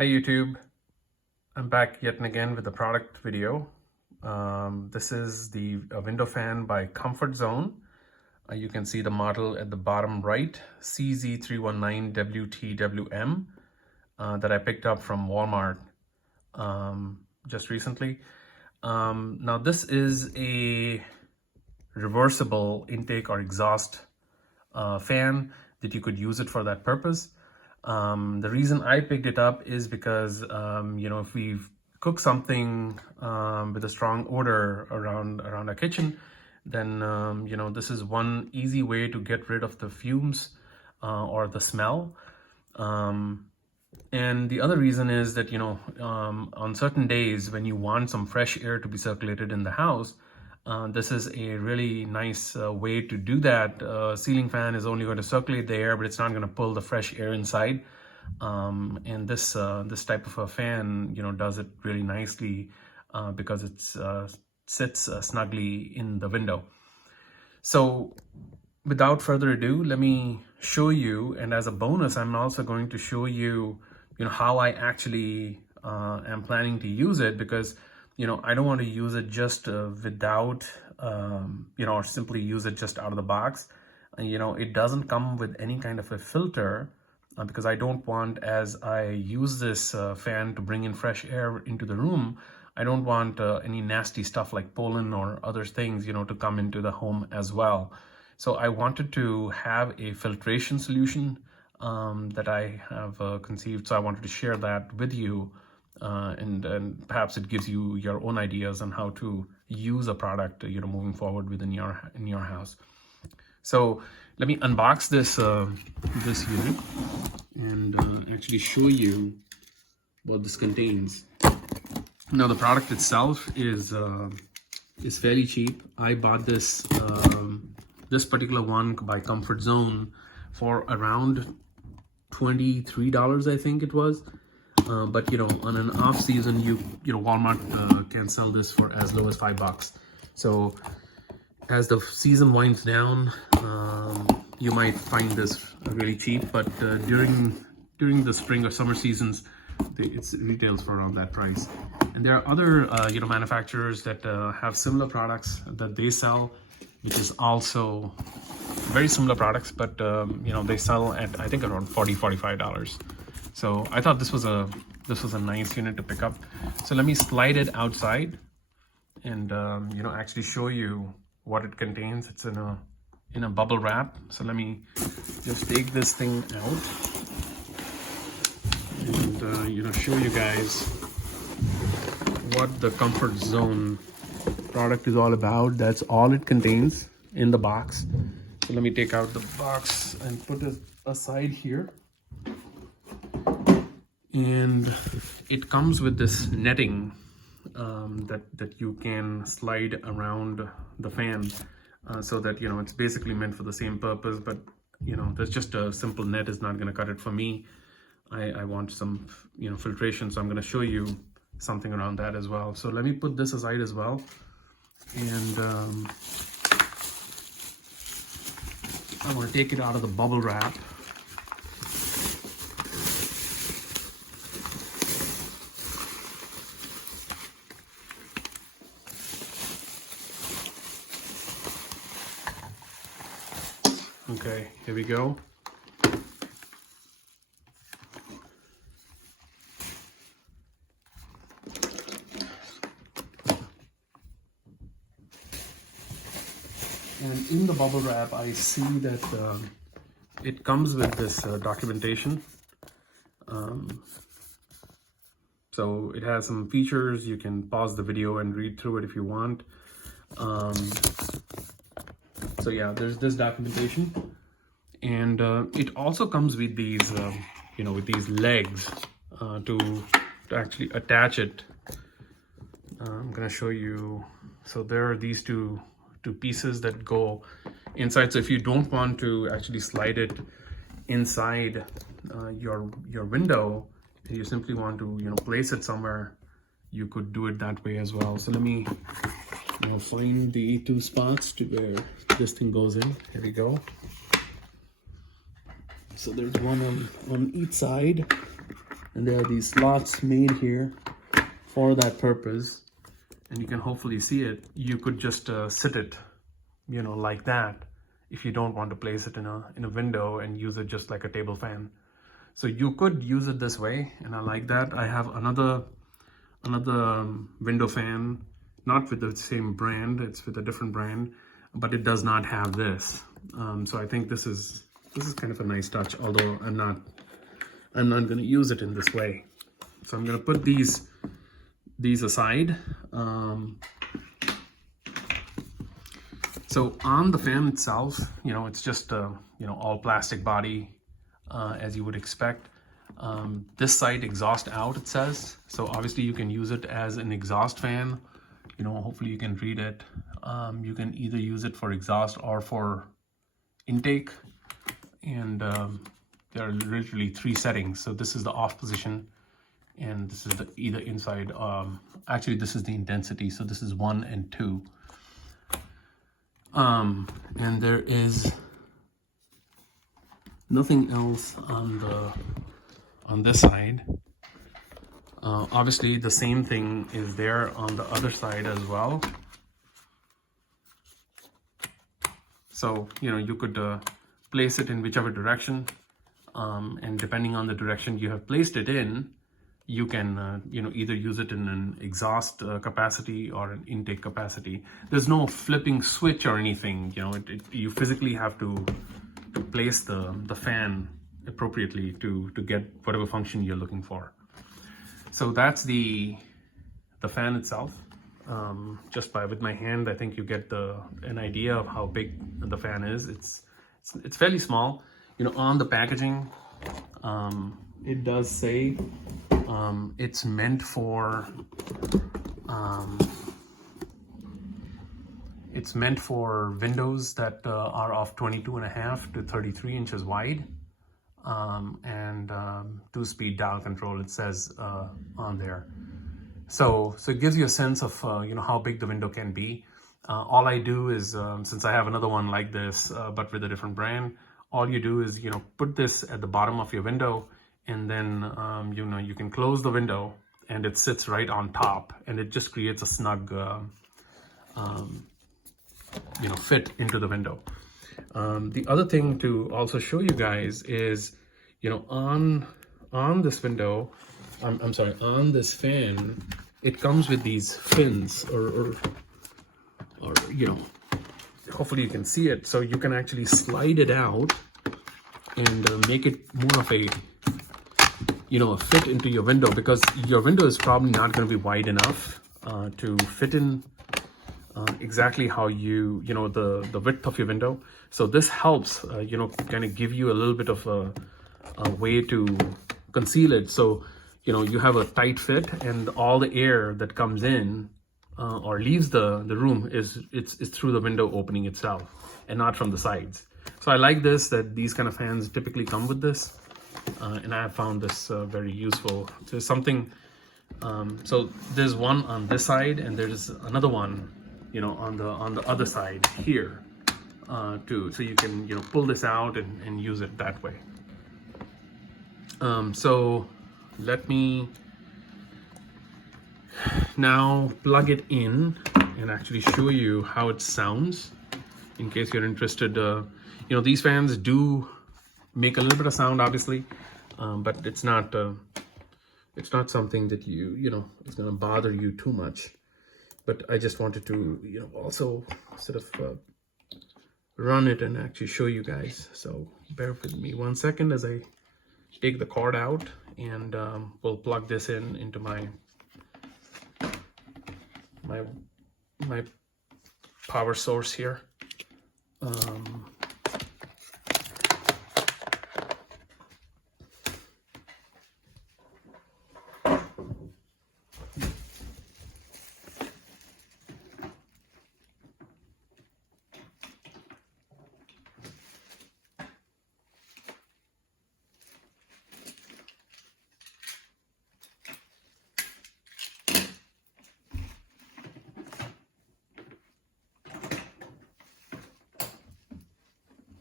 Hi YouTube, I'm back yet and again with a product video. This is the window fan by Comfort Zone. You can see the model at the bottom right, CZ319WTWM, that I picked up from Walmart just recently. Now this is a reversible intake or exhaust fan that you could use it for that purpose. The reason I picked it up is because, if we've cooked something with a strong odor around our kitchen, then, this is one easy way to get rid of the fumes or the smell. And the other reason is that, on certain days when you want some fresh air to be circulated in the house, this is a really nice way to do that. Ceiling fan is only going to circulate the air, but it's not going to pull the fresh air inside. And this type of a fan, does it really nicely because it sits snugly in the window. So without further ado, let me show you, and as a bonus, I'm also going to show you, how I actually am planning to use it, because I don't want to use it just without, or simply use it just out of the box. It doesn't come with any kind of a filter because I don't want, as I use this fan to bring in fresh air into the room, I don't want any nasty stuff like pollen or other things, to come into the home as well. So I wanted to have a filtration solution that I have conceived. So I wanted to share that with you. And perhaps it gives you your own ideas on how to use a product, moving forward within your house. So let me unbox this this unit and actually show you what this contains. Now the product itself is fairly cheap. I bought this this particular one by Comfort Zone for around $23, I think it was. But on an off season, Walmart can sell this for as low as $5. So as the season winds down, you might find this really cheap. But during the spring or summer seasons, it retails for around that price. And there are other manufacturers that have similar products that they sell, which is also very similar products, but they sell at, I think, around $45. So I thought this was a nice unit to pick up. So let me slide it outside and actually show you what it contains. It's in a bubble wrap. So let me just take this thing out and show you guys what the Comfort Zone product is all about. That's all it contains in the box. So let me take out the box and put it aside here. And it comes with this netting that you can slide around the fan so that it's basically meant for the same purpose, but there's just a simple net is not going to cut it for me. I want some filtration, so I'm going to show you something around that as well. So let me put this aside as well, and I want to take it out of the bubble wrap. Okay, here we go. And in the bubble wrap, I see that it comes with this documentation. So it has some features. You can pause the video and read through it if you want. So yeah, there's this documentation, and it also comes with these, with these legs to actually attach it. I'm gonna show you. So there are these two pieces that go inside. So if you don't want to actually slide it inside your window, and you simply want to place it somewhere, you could do it that way as well. So let me find the two spots to where this thing goes in. Here we go. So there's one on each side. And there are these slots made here for that purpose. And you can hopefully see it. You could just sit it, you know, like that, if you don't want to place it in a window and use it just like a table fan. So you could use it this way, and I like that. I have another window fan, not with the same brand, it's with a different brand, but it does not have this. So I think this is kind of a nice touch, although I'm not going to use it in this way. So I'm going to put these aside. So on the fan itself, you know, it's just you know, all plastic body, as you would expect. This side exhaust out, it says. So obviously you can use it as an exhaust fan. You know, hopefully you can read it. You can either use it for exhaust or for intake. And there are literally 3 settings. So this is the off position, and this is the either inside. Actually, this is the intensity. So this is 1 and 2. And there is nothing else on this side. Obviously the same thing is there on the other side as well. So, you know, you could place it in whichever direction, and depending on the direction you have placed it in, you can you know, either use it in an exhaust capacity or an intake capacity. There's no flipping switch or anything, you know. You physically have to place the fan appropriately to get whatever function you're looking for. So that's the fan itself. Just with my hand, I think you get an idea of how big the fan is. It's fairly small. You know, on the packaging, it does say it's meant for windows that are of 22.5 to 33 inches wide, and 2-speed dial control, it says on there. So it gives you a sense of you know, how big the window can be. All I do is, since I have another one like this, but with a different brand, all you do is, you know, put this at the bottom of your window, and then you know, you can close the window and it sits right on top, and it just creates a snug you know, fit into the window. The other thing to also show you guys is, you know, on this window, I'm sorry, on this fan, it comes with these fins, or you know, hopefully you can see it. So you can actually slide it out and make it more of a, you know, a fit into your window, because your window is probably not going to be wide enough to fit in exactly how you know, the width of your window. So this helps you know, kind of give you a little bit of a way to conceal it. So, you know, you have a tight fit, and all the air that comes in or leaves the room it's through the window opening itself, and not from the sides. So I like this, that these kind of fans typically come with this, and I have found this very useful. There's something, so there's one on this side, and there's another one, you know, on the other side here too. So you can, you know, pull this out and use it that way. So let me now plug it in and actually show you how it sounds, in case you're interested. You know, these fans do make a little bit of sound, obviously, but it's not something that you know, it's going to bother you too much. But I just wanted to, you know, also sort of run it and actually show you guys. So bear with me 1 second as I take the cord out, and we'll plug this into my power source here.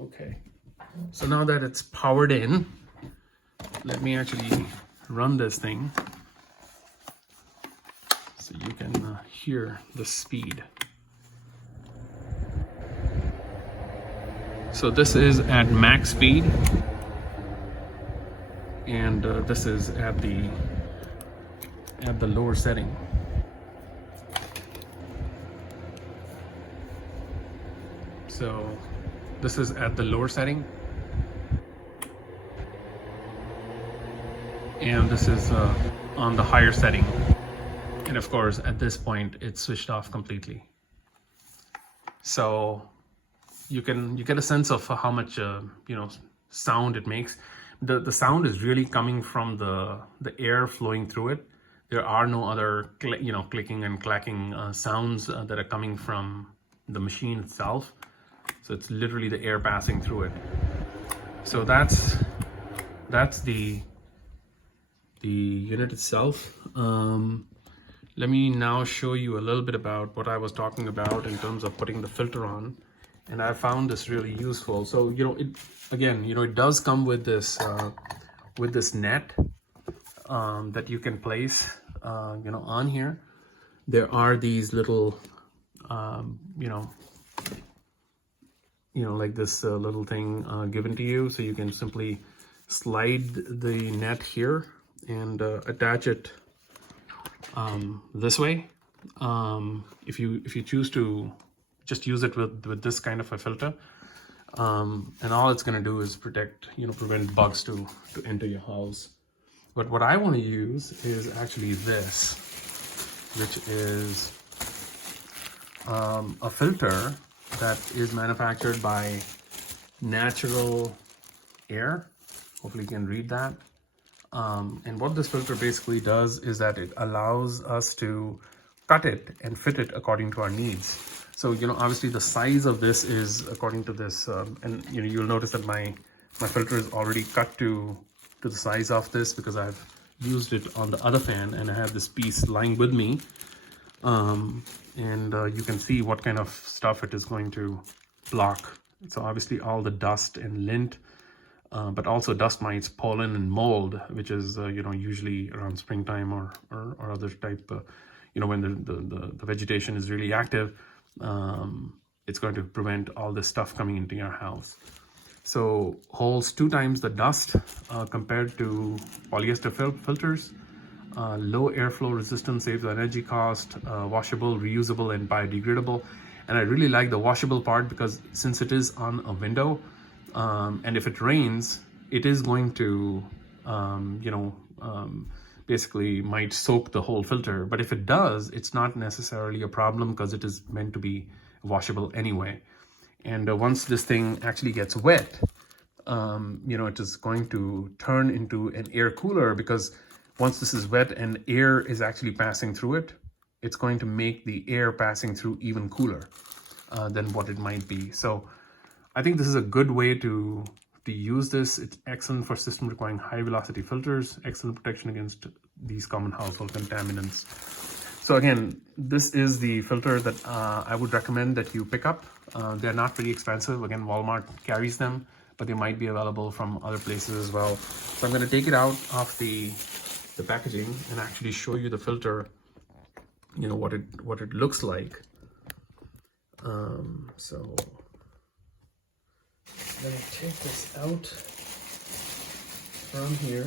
Okay, so now that it's powered in, let me actually run this thing so you can hear the speed. So this is at max speed, and this is at the lower setting. So this is at the lower setting, and this is on the higher setting. And of course, at this point, it's switched off completely. So you get a sense of how much sound it makes. The sound is really coming from the air flowing through it. There are no other clicking and clacking sounds that are coming from the machine itself. So it's literally the air passing through it. So that's the unit itself. Let me now show you a little bit about what I was talking about in terms of putting the filter on. And I found this really useful. So it does come with this net that you can place on here. There are these little like this little thing given to you, so you can simply slide the net here and attach it this way. If you choose to just use it with this kind of a filter, and all it's going to do is prevent bugs to enter your house. But what I want to use is actually this, which is a filter that is manufactured by Natural Aire. Hopefully you can read that. And what this filter basically does is that it allows us to cut it and fit it according to our needs. So, obviously the size of this is according to this, and you'll notice that my filter is already cut to the size of this because I've used it on the other fan, and I have this piece lying with me. And you can see what kind of stuff it is going to block. So obviously all the dust and lint, but also dust mites, pollen, and mold, which is usually around springtime or other type. When the vegetation is really active, it's going to prevent all this stuff coming into your house. So holds 2 times the dust compared to polyester filters. Low airflow resistance, saves energy cost, washable, reusable, and biodegradable. And I really like the washable part because since it is on a window, and if it rains, it is going to, basically might soak the whole filter. But if it does, it's not necessarily a problem because it is meant to be washable anyway. And once this thing actually gets wet, it is going to turn into an air cooler, because once this is wet and air is actually passing through it, it's going to make the air passing through even cooler than what it might be. So I think this is a good way to use this. It's excellent for systems requiring high velocity filters, excellent protection against these common household contaminants. So again, this is the filter that I would recommend that you pick up. They're not very expensive. Again, Walmart carries them, but they might be available from other places as well. So I'm going to take it out of the packaging and actually show you the filter, what it looks like. So I'm going to take this out from here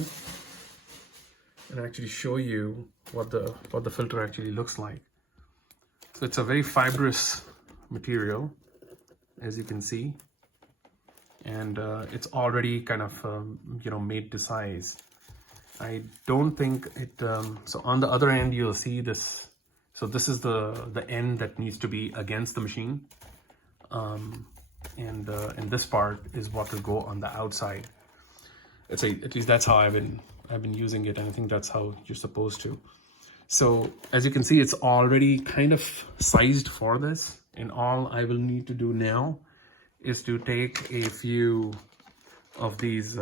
and actually show you what the filter actually looks like. So it's a very fibrous material, as you can see, and it's already kind of made to size. I don't think it, so on the other end you'll see this. So this is the end that needs to be against the machine, and this part is what will go on the outside. At least that's how I've been using it, and I think that's how you're supposed to. So as you can see, it's already kind of sized for this, and all I will need to do now is to take a few of these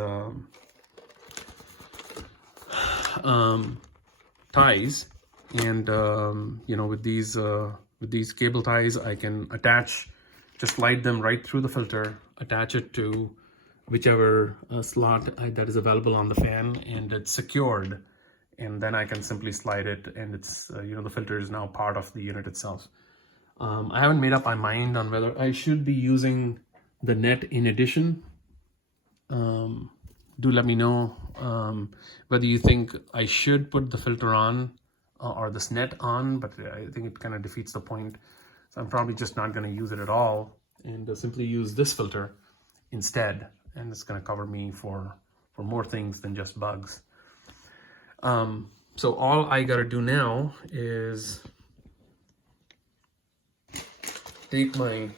ties, and with these cable ties, I can just slide them right through the filter, attach it to whichever slot that is available on the fan, and it's secured and then I can simply slide it, and it's the filter is now part of the unit itself. I haven't made up my mind on whether I should be using the net in addition. Do let me know whether you think I should put the filter on or this net on, but I think it kind of defeats the point. So I'm probably just not going to use it at all, and simply use this filter instead, and it's going to cover me for more things than just bugs. So all I got to do now is take my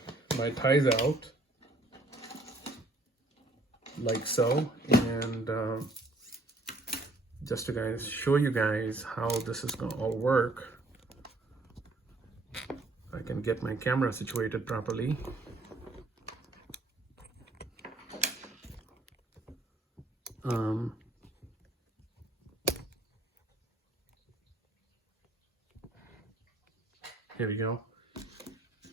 ties out like so, and just to show you guys how this is going to all work, I can get my camera situated properly. Here we go,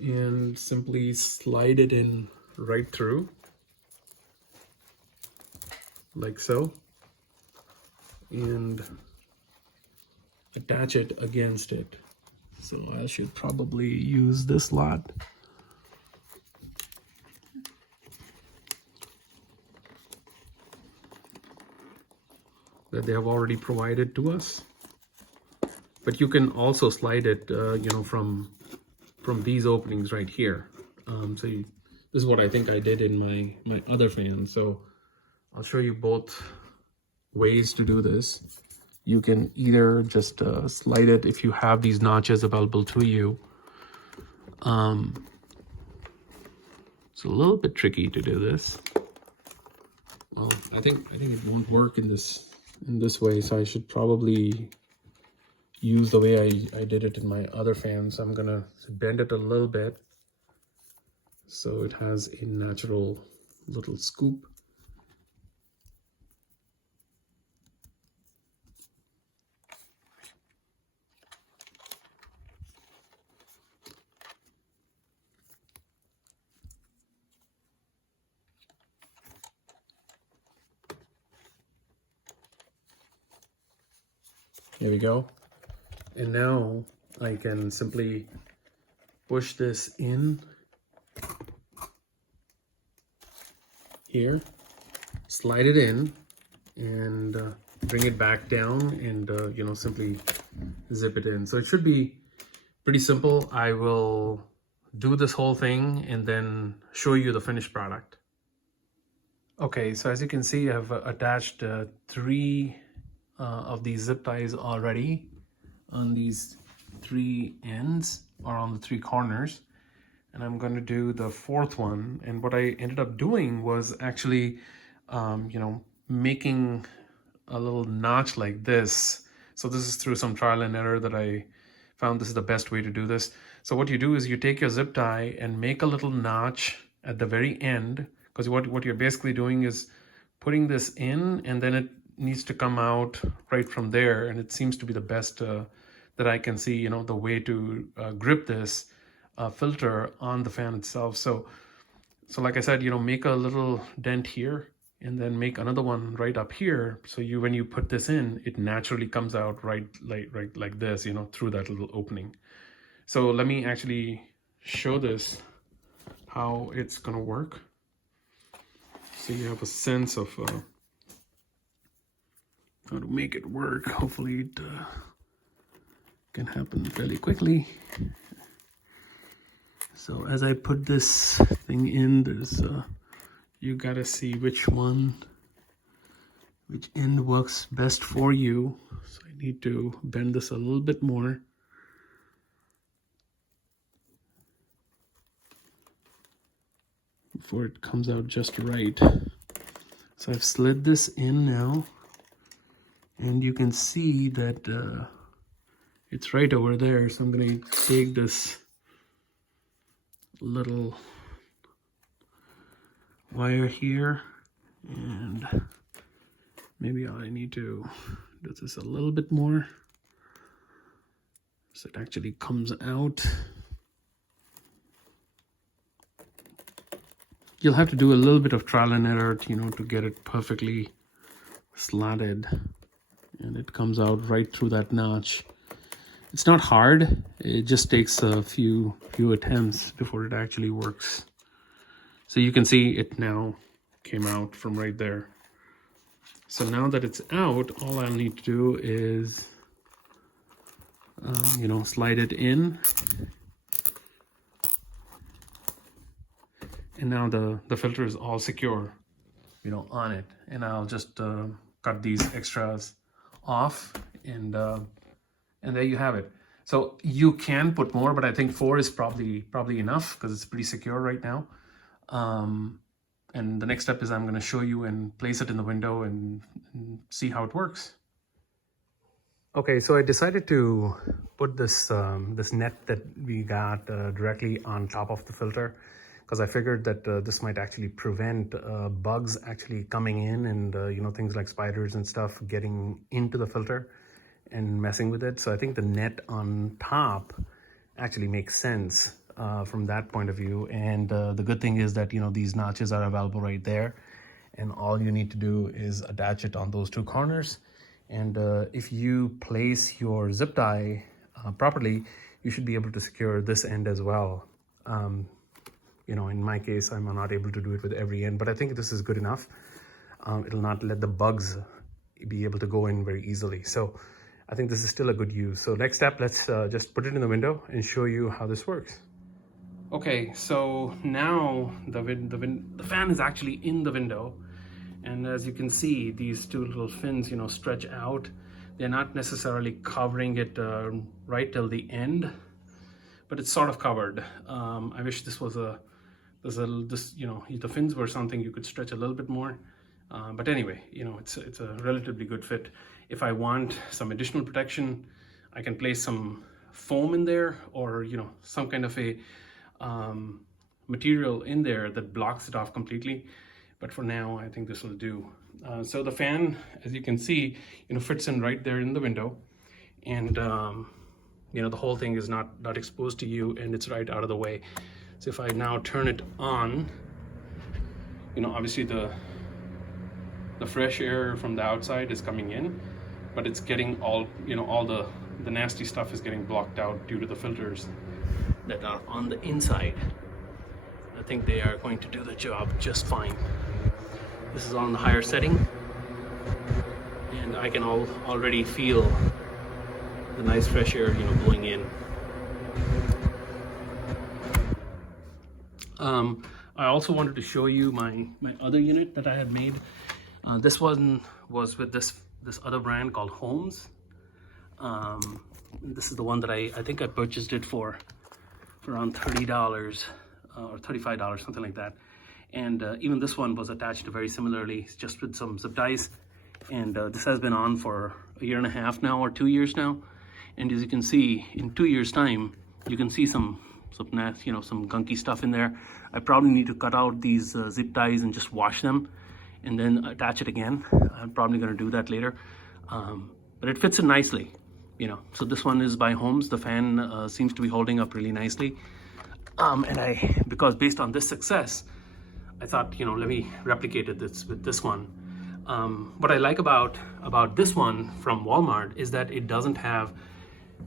and simply slide it in right through like so, and attach it against it. So I should probably use this lot. That they have already provided to us. But you can also slide it, from these openings right here. This is what I think I did in my other fan. So I'll show you both ways to do this. You can either just slide it if you have these notches available to you. It's a little bit tricky to do this. Well, I think it won't work in this way, so I should probably use the way I did it in my other fan. So I'm gonna bend it a little bit so it has a natural little scoop. There we go. And now I can simply push this in here, slide it in, and bring it back down, and simply zip it in. So it should be pretty simple. I will do this whole thing and then show you the finished product. Okay, so as you can see, I've attached 3 of these zip ties already on these 3 ends, or on the 3 corners, and I'm going to do the 4th one. And what I ended up doing was actually making a little notch like this. So this is through some trial and error that I found this is the best way to do this. So what you do is you take your zip tie and make a little notch at the very end, because what you're basically doing is putting this in, and then it needs to come out right from there. And it seems to be the best that I can see, the way to grip this filter on the fan itself. So like I said, make a little dent here, and then make another one right up here. So when you put this in, it naturally comes out right like this, through that little opening. So let me actually show this, how it's gonna work, so you have a sense of how to make it work. Hopefully it can happen fairly quickly. So as I put this thing in, there's you gotta see which end works best for you. So I need to bend this a little bit more. Before it comes out just right. So I've slid this in now, and you can see that it's right over there. So I'm going to take this little wire here, and maybe I need to do this a little bit more so it actually comes out. You'll have to do a little bit of trial and error, to get it perfectly slotted. and it comes out right through that notch. It's not hard. It just takes a few attempts before it actually works. So you can see it now came out from right there. So now that it's out, all I'll need to do is, you know, slide it in. And now the filter is all secure, you know, on it. And I'll just cut these extras off, and there you have it. So you can put more, but I think 4 is probably enough because it's pretty secure right now. And the next step is I'm going to show you and place it in the window and see how it works. Okay, so I decided to put this this net that we got directly on top of the filter, because I figured that this might actually prevent bugs actually coming in and you know, things like spiders and stuff getting into the filter and messing with it. So I think the net on top actually makes sense from that point of view. And the good thing is that, you know, these notches are available right there, and all you need to do is attach it on those 2 corners. And if you place your zip tie properly, you should be able to secure this end as well. You know, in my case, I'm not able to do it with every end, but I think this is good enough. It'll not let the bugs be able to go in very easily. So I think this is still a good use. So next step, let's just put it in the window and show you how this works. Okay, so now the fan is actually in the window. And as you can see, these 2 little fins, you know, stretch out. They're not necessarily covering it right till the end, but it's sort of covered. I wish this was you know, the fins were something you could stretch a little bit more. But anyway, you know, it's a relatively good fit. If I want some additional protection, I can place some foam in there, or, you know, some kind of a material in there that blocks it off completely. But for now, I think this will do. So the fan, as you can see, you know, fits in right there in the window, and you know, the whole thing is not exposed to you, and it's right out of the way. So if I now turn it on, you know, obviously the fresh air from the outside is coming in, but it's getting all, you know, all the nasty stuff is getting blocked out due to the filters that are on the inside. I think they are going to do the job just fine. This is on the higher setting, and I can already feel the nice fresh air, you know, blowing in. I also wanted to show you my other unit that I had made. This one was with this other brand called Holmes. This is the one that I think I purchased it for around $30 or $35, something like that. And even this one was attached very similarly, just with some zip ties. And this has been on for 1.5 years now, or 2 years now. And as you can see, in 2 years' time, you can see some you know, some gunky stuff in there. I probably need to cut out these zip ties and just wash them, and then attach it again. I'm probably going to do that later. But it fits in nicely, you know. So this one is by Holmes. The fan seems to be holding up really nicely. And because based on this success, I thought, you know, let me replicate it with this one. What I like about this one from Walmart is that it doesn't have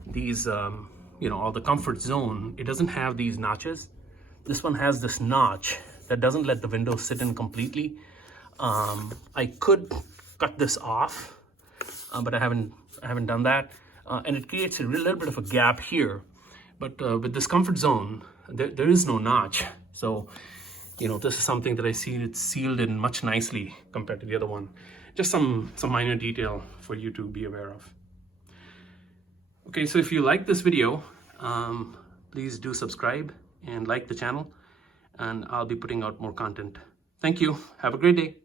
these, you know, all the comfort zone. It doesn't have these notches. This one has this notch that doesn't let the window sit in completely. I could cut this off, but I haven't done that. And it creates a little bit of a gap here. But with this comfort zone, there is no notch. So, you know, this is something that I see it's sealed in much nicely compared to the other one. Just some minor detail for you to be aware of. Okay, so if you like this video, please do subscribe and like the channel, and I'll be putting out more content. Thank you. Have a great day.